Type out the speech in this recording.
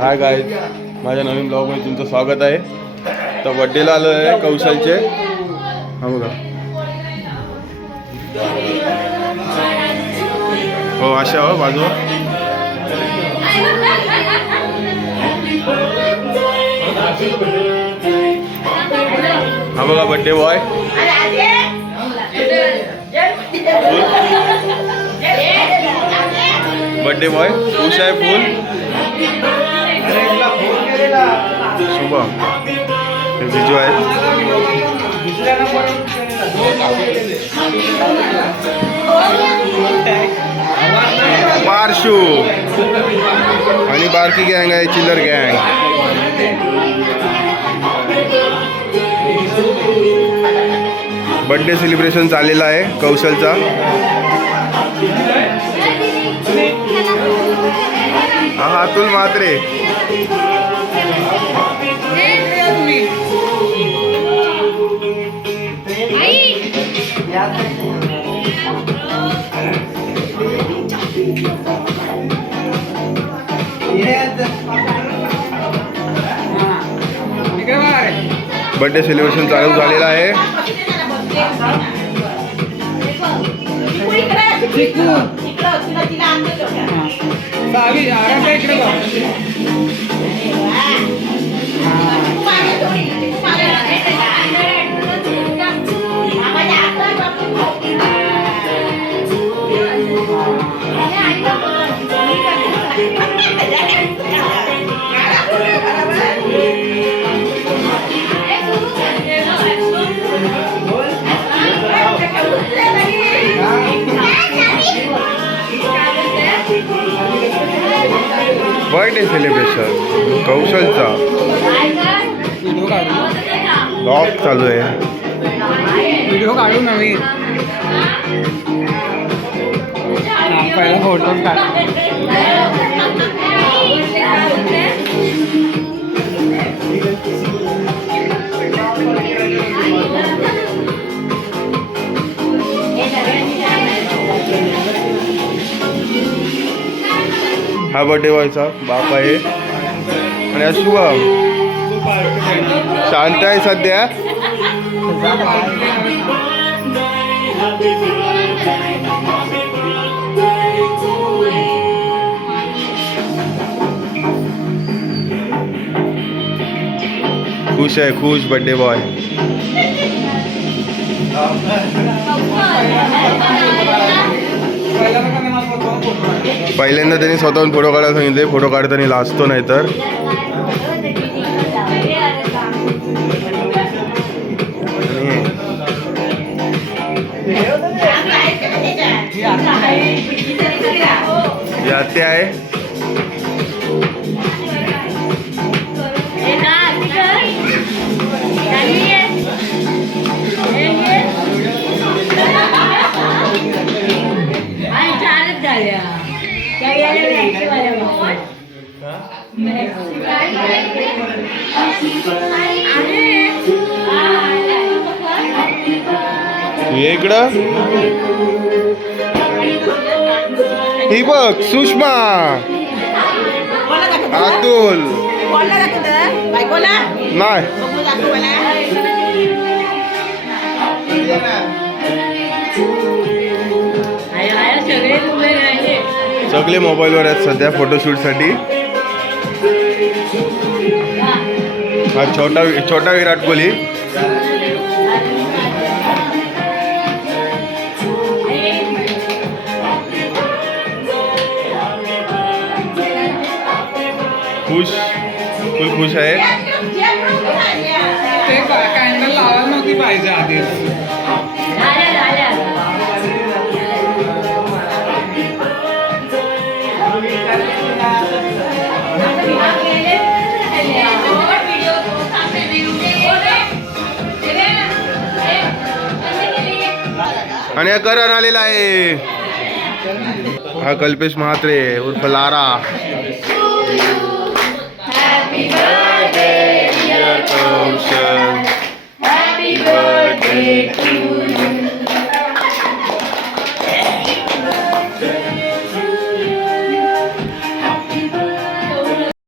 Hi guys, माझ्या नवीन ब्लॉगमध्ये तुमचं स्वागत आहे. तर बड्डेला आलो आहे कौशलचे. हा बघा, हो अशा हो बाजू. हा बघा बड्डे बॉय. बड्डे बॉय खुश आहे फुल. शुभम हे जिजू आहेत. पार्शू आणि बारकी गँग आहे, चिल्लर गँग. बर्थडे सेलिब्रेशन चाललेला आहे कौशलचा. हा अतुल म्हात्रे. बर्थडे सेलिब्रेशन चालू झालेलं आहे. बर्थडे सेलिब्रेशन कौशलचा ब्लॉग चालू आहे. व्हिडिओ काढू नवीन पहिला फोटो काढ. हा बर्थडे बॉयचा बाप आहे आणि हा शुभम शांत आहे सध्या. खुश आहे, खुश बर्थडे बॉय. पहिल्यांदा त्यांनी स्वतःहून फोटो काढायला सांगितले. फोटो काढताना लाजतो नाही तर. आत्या आहे. इकडं ही बघ सुषमा, अतुल नाही सगळे मोबाईलवर आहेत सध्या फोटोशूटसाठी. हा छोटा विराट कोहली. खुश, फुल खुश आहे. ते कॅन्डल लावायला नव्हती पाहिजे आधीच. आणि हा करण आलेला आहे. हा कल्पेश म्हात्रे उर्फ लारा.